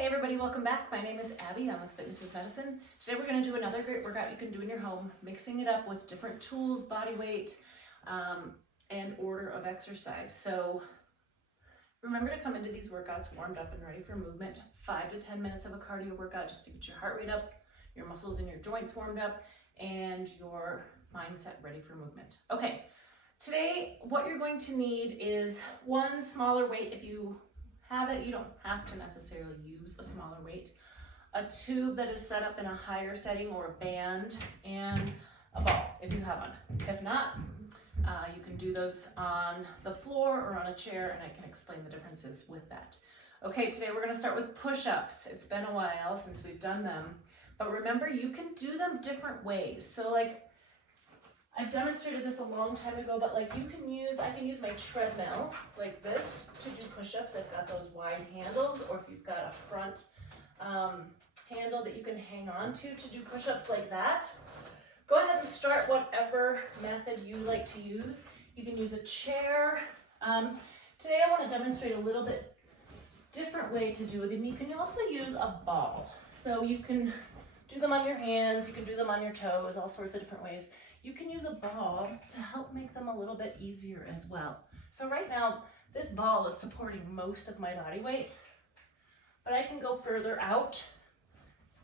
Hey everybody, welcome back. My name is Abby. I'm with Fitness is Medicine. Today we're going to do another great workout you can do in your home, mixing it up with different tools, body weight, and order of exercise. So remember to come into these workouts warmed up and ready for movement. 5 to 10 minutes of a cardio workout just to get your heart rate up, your muscles and your joints warmed up, and your mindset ready for movement. Okay, today what you're going to need is one smaller weight. If you have it, you don't have to necessarily use a smaller weight. A tube that is set up in a higher setting, or a band, and a ball if you have one. If not, you can do those on the floor or on a chair, and I can explain the differences with that. Okay, today we're going to start with push-ups. It's been a while since we've done them, but remember you can do them different ways. So like, I've demonstrated this a long time ago, but like I can use my treadmill like this to do push-ups. I've got those wide handles, or if you've got a front handle that you can hang on to do push-ups like that. Go ahead and start whatever method you like to use. You can use a chair. Today I want to demonstrate a little bit different way to do them. You can also use a ball. So you can do them on your hands, you can do them on your toes, all sorts of different ways. You can use a ball to help make them a little bit easier as well. So right now, this ball is supporting most of my body weight, but I can go further out,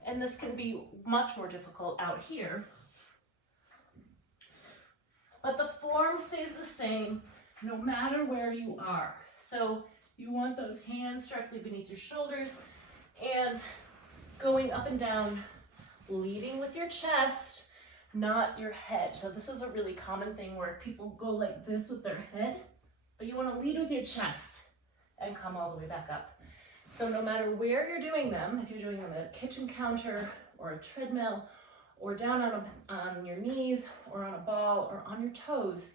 and this can be much more difficult out here. But the form stays the same no matter where you are. So you want those hands directly beneath your shoulders and going up and down, leading with your chest, not your head. So this is a really common thing where people go like this with their head, but you want to lead with your chest and come all the way back up. So no matter where you're doing them, if you're doing them at a kitchen counter or a treadmill, or down on your knees, or on a ball, or on your toes,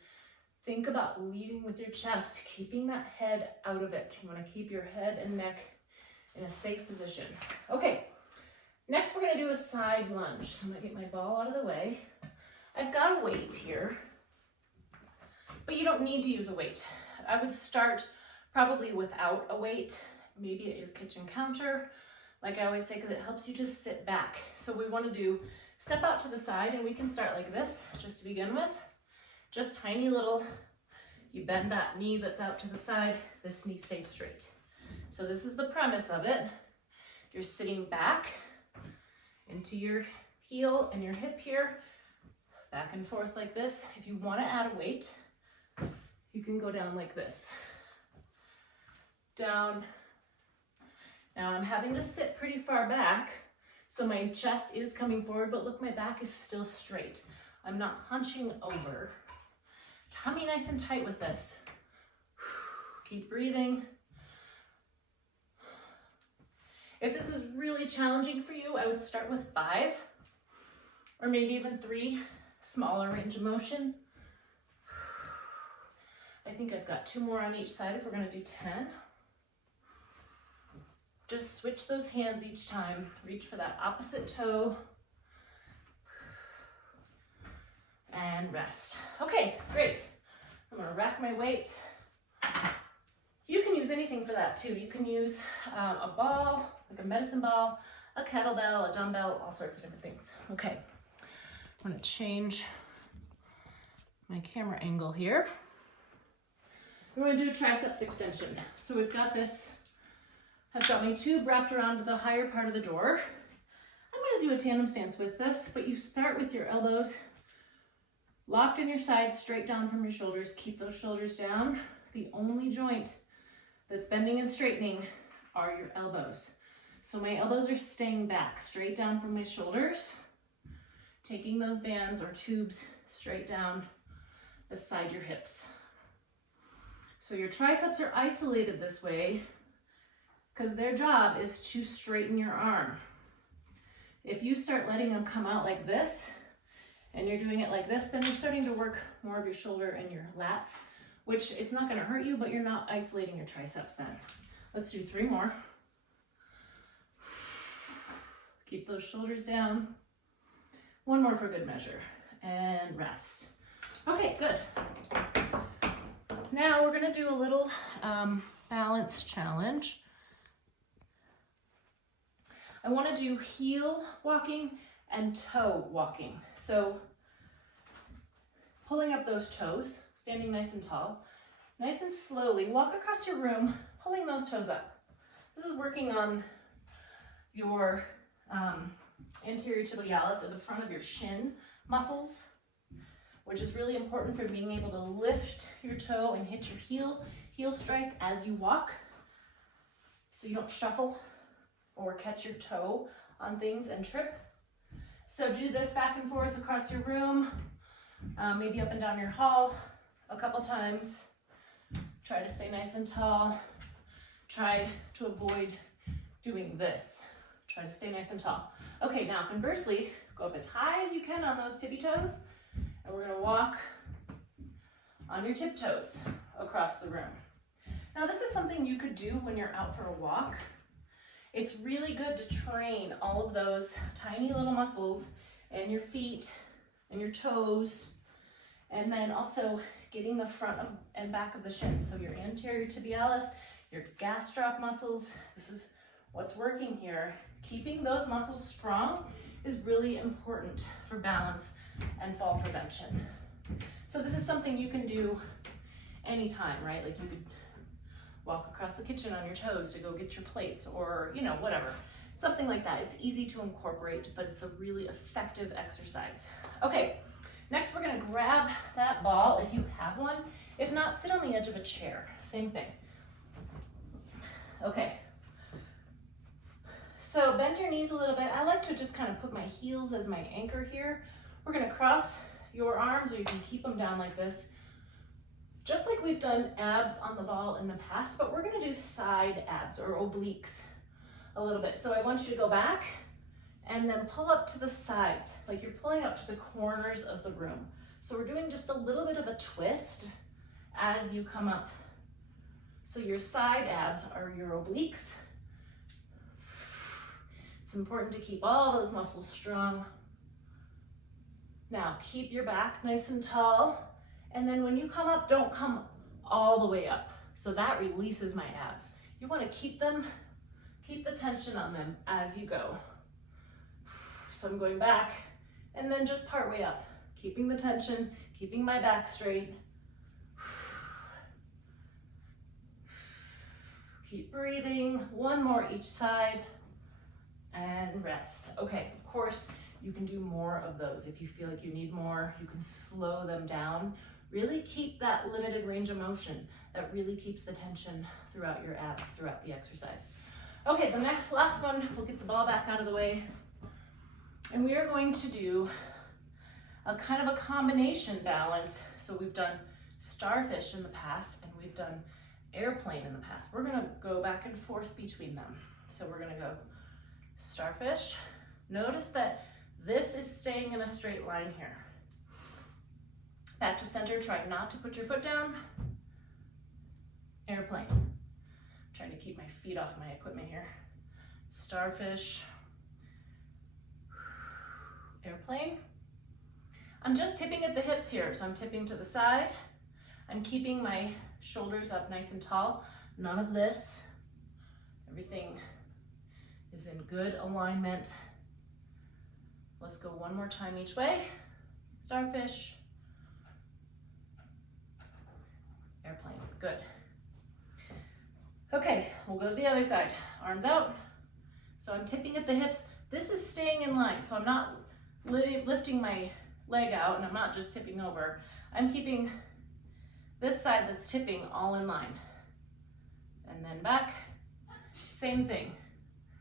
think about leading with your chest, keeping that head out of it. You want to keep your head and neck in a safe position. Okay, next we're going to do a side lunge. So I'm going to get my ball out of the way. I've got a weight here, but you don't need to use a weight. I would start probably without a weight, maybe at your kitchen counter, like I always say, because it helps you to sit back. So we want to do step out to the side, and we can start like this just to begin with. Just tiny little, you bend that knee that's out to the side, this knee stays straight. So this is the premise of it. You're sitting back into your heel and your hip here, back and forth like this. If you want to add a weight, you can go down like this. Down. Now I'm having to sit pretty far back, so my chest is coming forward, but look, my back is still straight. I'm not hunching over. Tummy nice and tight with this. Keep breathing. If this is really challenging for you, I would start with 5, or maybe even 3, smaller range of motion. I think I've got 2 more on each side if we're going to do 10. Just switch those hands each time. Reach for that opposite toe. And rest. Okay, great. I'm gonna rack my weight. You can use anything for that too. You can use a ball, like a medicine ball, a kettlebell, a dumbbell, all sorts of different things. Okay, I'm gonna change my camera angle here. We're gonna do a triceps extension. So we've got this, I've got my tube wrapped around the higher part of the door. I'm gonna do a tandem stance with this, but you start with your elbows locked in your sides, straight down from your shoulders. Keep those shoulders down. The only joint that's bending and straightening are your elbows. So my elbows are staying back, straight down from my shoulders, taking those bands or tubes straight down beside your hips. So your triceps are isolated this way because their job is to straighten your arm. If you start letting them come out like this, and you're doing it like this, then you're starting to work more of your shoulder and your lats, which it's not gonna hurt you, but you're not isolating your triceps then. Let's do 3 more. Keep those shoulders down. 1 more for good measure, and rest. Okay, good. Now we're gonna do a little balance challenge. I want to do heel walking and toe walking. So pulling up those toes, standing nice and tall, nice and slowly, walk across your room, pulling those toes up. This is working on your anterior tibialis, or the front of your shin muscles, which is really important for being able to lift your toe and hit your heel strike as you walk, so you don't shuffle or catch your toe on things and trip. So do this back and forth across your room, maybe up and down your hall a couple times. Try to stay nice and tall. Try to avoid doing this. Try to stay nice and tall. Okay, now conversely, go up as high as you can on those tippy toes, and we're gonna walk on your tiptoes across the room. Now this is something you could do when you're out for a walk. It's really good to train all of those tiny little muscles in your feet and your toes, and then also getting the front and back of the shins. So your anterior tibialis, your gastroc muscles, this is what's working here. Keeping those muscles strong is really important for balance and fall prevention. So this is something you can do anytime, right? Like you could walk across the kitchen on your toes to go get your plates, or, you know, whatever. Something like that. It's easy to incorporate, but it's a really effective exercise. Okay, next we're gonna grab that ball if you have one. If not, sit on the edge of a chair. Same thing. Okay. So bend your knees a little bit. I like to just kind of put my heels as my anchor here. We're gonna cross your arms, or you can keep them down like this, just like we've done abs on the ball in the past, but we're gonna do side abs or obliques a little bit. So I want you to go back and then pull up to the sides, like you're pulling up to the corners of the room. So we're doing just a little bit of a twist as you come up. So your side abs are your obliques. It's important to keep all those muscles strong. Now keep your back nice and tall. And then when you come up, don't come all the way up. So that releases my abs. You want to keep them, keep the tension on them as you go. So I'm going back and then just part way up, keeping the tension, keeping my back straight. Keep breathing, one more each side, and rest. Okay, of course, you can do more of those. If you feel like you need more, you can slow them down. Really keep that limited range of motion. That really keeps the tension throughout your abs, throughout the exercise. Okay, the last one, we'll get the ball back out of the way. And we are going to do a kind of a combination balance. So we've done starfish in the past, and we've done airplane in the past. We're gonna go back and forth between them. So we're gonna go starfish. Notice that this is staying in a straight line here. Back to center, try not to put your foot down. Airplane. Trying to keep my feet off my equipment here. Starfish. Airplane. I'm just tipping at the hips here, so I'm tipping to the side. I'm keeping my shoulders up nice and tall. None of this. Everything is in good alignment. Let's go one more time each way. Starfish. Airplane, good. Okay, we'll go to the other side. Arms out. So I'm tipping at the hips. This is staying in line, so I'm not lifting my leg out, and I'm not just tipping over. I'm keeping this side that's tipping all in line. And then back, same thing.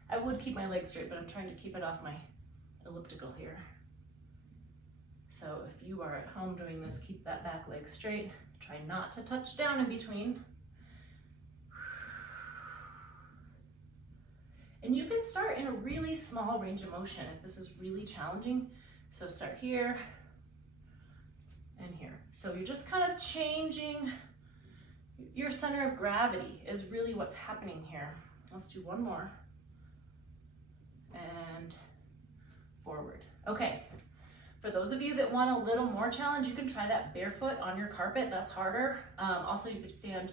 I would keep my leg straight, but I'm trying to keep it off my elliptical here. So if you are at home doing this, keep that back leg straight. Try not to touch down in between. And you can start in a really small range of motion if this is really challenging. So start here and here. So you're just kind of changing your center of gravity is really what's happening here. Let's do one more. And forward. Okay. For those of you that want a little more challenge, you can try that barefoot on your carpet. That's harder. Also, you could stand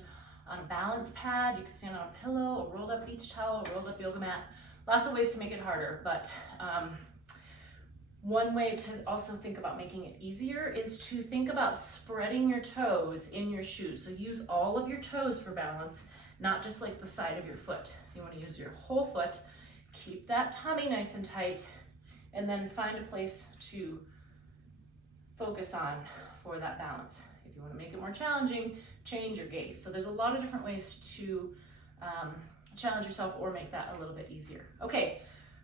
on a balance pad. You could stand on a pillow, a rolled up beach towel, a rolled up yoga mat. lots of ways to make it harder, but one way to also think about making it easier is to think about spreading your toes in your shoes. So use all of your toes for balance, not just like the side of your foot. So you want to use your whole foot, keep that tummy nice and tight, and then find a place to focus on for that balance. If you want to make it more challenging, change your gaze. So there's a lot of different ways to challenge yourself or make that a little bit easier. Okay,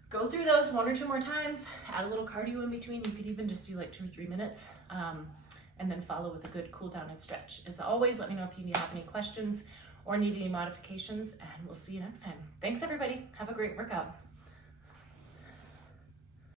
go through those 1 or 2 more times, add a little cardio in between. You could even just do like 2 or 3 minutes, and then follow with a good cool down and stretch. As always, let me know if you have any questions or need any modifications, and we'll see you next time. Thanks everybody, have a great workout.